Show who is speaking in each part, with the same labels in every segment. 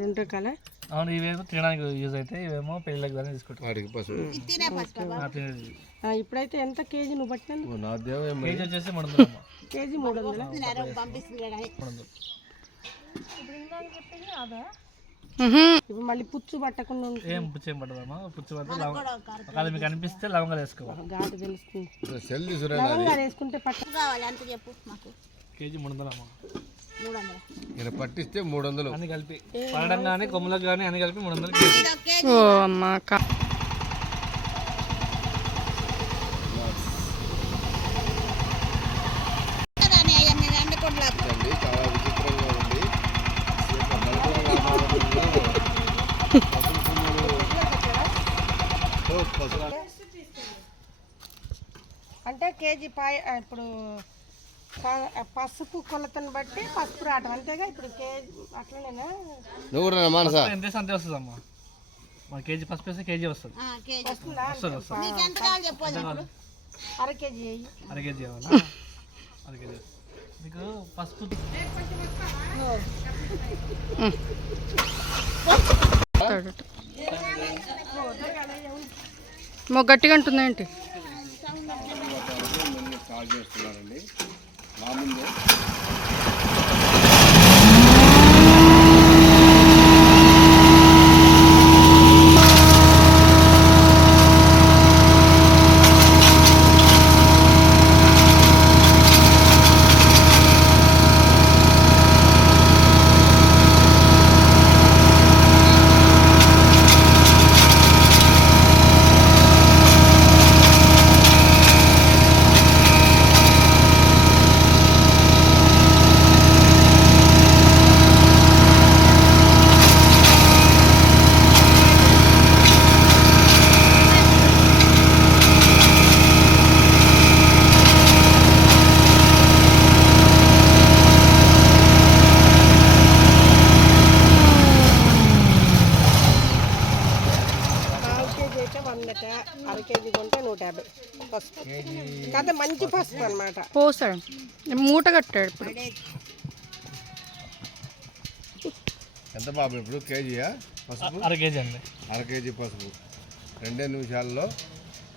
Speaker 1: రెండు రకాల
Speaker 2: అవును ఇవేమో తినడానికి యూజ్ అవుతాయి ఇవేమో పెళ్ళిళ్ళకి కానీ తీసుకుంటాం
Speaker 3: వాడికి పసుపు.
Speaker 2: ఆ.
Speaker 1: ఇప్పుడైతే ఎంత కేజీ నువ్వు పట్టినందుకు
Speaker 3: నా దేవం
Speaker 2: కేజీ వచ్చేసి మూడు వందలు అమ్మ.
Speaker 1: కేజీ మూడు వందల?
Speaker 2: మూడు వందలు.
Speaker 1: ఇప్పుడు మళ్ళీ పుచ్చు పట్టకుండా ఉంటుంది.
Speaker 2: ఏం పుచ్చు ఏం పట్టదమ్మా పుచ్చు పడితే లవంగ ఒకవేళ మీకు అనిపిస్తే లవంగాలు వేసుకోవాలి.
Speaker 1: ఘాటు తెలుస్తుంది.
Speaker 3: సెల్ తీసుకురా
Speaker 1: లవంగాలు వేసుకుంటే పట్ట
Speaker 4: కావాలి అంత చెప్పు మాకు.
Speaker 2: కేజీ మూడు వందలు అమ్మ.
Speaker 4: మూడు వందలు?
Speaker 3: ఇక్కడ పట్టిస్తే మూడు వందలు
Speaker 2: అన్ని కలిపి. పడడం కానీ కొమ్ములకు కానీ అన్ని కలిపి మూడు వందలు
Speaker 1: ఓ అమ్మా
Speaker 3: అండి చాలా విచిత్రంగా ఉంది. ఇక నలుగురు వాతావరణంలో పసుపు కొమ్ములు ఓ, పసుపు
Speaker 1: అంటే కేజీ పాయ ఇప్పుడు పసుపు కొలతను బట్టి పసుపు రావటం. అంతేగా ఇప్పుడు కేజీ అట్లనేనా?
Speaker 3: నువ్వు కూడా మానస?
Speaker 2: ఎంత అంతే వస్తుంది అమ్మా మన కేజీ పసుపు వేస్తే కేజీ వస్తుంది.
Speaker 4: ఆ, కేజీ.
Speaker 1: వస్తుందా
Speaker 2: వస్తుంది. వస్తుంది
Speaker 4: నీకు ఎంత కావాలి చెప్పు ఇప్పుడు.
Speaker 1: అర కేజీ
Speaker 2: అర కేజీ కావాలా అర కేజీ మీకు పసుపు
Speaker 1: మొ గట్టిగా అంటుంది ఏంటి
Speaker 3: కాల్ చేస్తున్నారండి. మా ముందే
Speaker 1: కాల్ వందట అర కేజీ కొంటే నూట యాభై పసుపు. కదా మంచి పసుపు అనమాట
Speaker 5: పోసాడు. మూట కట్టాడు ఇప్పుడు.
Speaker 3: ఎంత బాబు ఇప్పుడు? కేజీయా? పసుపు?
Speaker 2: అర కేజీ అండి.
Speaker 3: అర కేజీ పసుపు. రెండే నిమిషాల్లో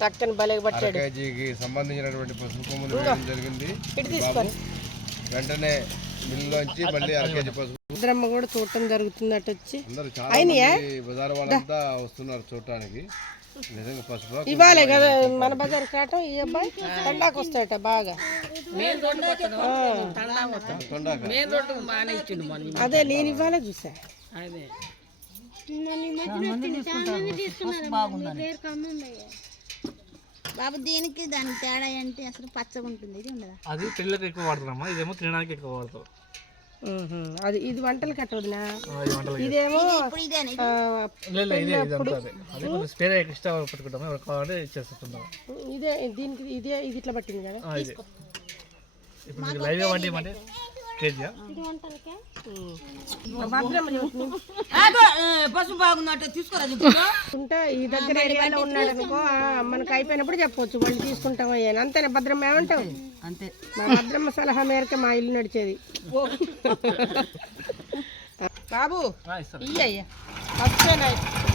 Speaker 1: చక్కని బలే
Speaker 3: అర
Speaker 1: పట్టాడు.
Speaker 3: కేజీకి సంబంధించినటువంటి పసుపు కొమ్ములు వేయడం జరిగింది.
Speaker 1: ఇటు తీసుకొని
Speaker 3: వెంటనే మిల్లులోంచి మళ్ళీ అర కేజీ పసుపు.
Speaker 1: భద్రమ్మ కూడా చూడటం జరుగుతుంది అటు వచ్చి.
Speaker 3: అందరూ చాలా మంది బజార్ వాళ్ళంతా వస్తున్నారు చూడటానికి.
Speaker 1: ఇవ్వాలి కదా మన బజార్ కాటం ఈ అబ్బాయి? తండాకు వస్తాయట బాగా. అదే నేను ఇవ్వాలే చూసా?
Speaker 4: బాబు దీనికి దానికి తేడా ఏంటి? అసలు పచ్చగా ఉంటుంది ఇది ఉండదా?
Speaker 2: అది పెళ్ళికి ఎక్కువ వాడతారమ్మా ఇదేమో తినడానికి ఎక్కువ వాడతారు
Speaker 1: ఉహు. అది ఇది వంటలు కట్టవదినా
Speaker 2: వంటలకి
Speaker 1: ఇదేమో
Speaker 2: ఇదే
Speaker 1: దీనికి ఇదే ఇది ఇట్లా పట్టింది కదా?
Speaker 2: ఇప్పుడు మీకు లైవ్గా వండి అంటే కేజీయా.
Speaker 6: పసుపు బాగున్నట్టు తీసుకురా
Speaker 1: ఉంటే ఈ దగ్గర ఏరియాలో ఉన్నాడు అనుకో ఆ, మనకు అయిపోయినప్పుడు చెప్పొచ్చు. మళ్ళీ తీసుకుంటాం అయ్యాను అంతేనా భద్రమ్మ? ఏమంటావు?
Speaker 6: అంతే.
Speaker 1: మా భద్రమ్మ సలహా మేరకు మా ఇల్లు నడిచేది. బాబు ఇయ్యయ్యా. ఫస్ట్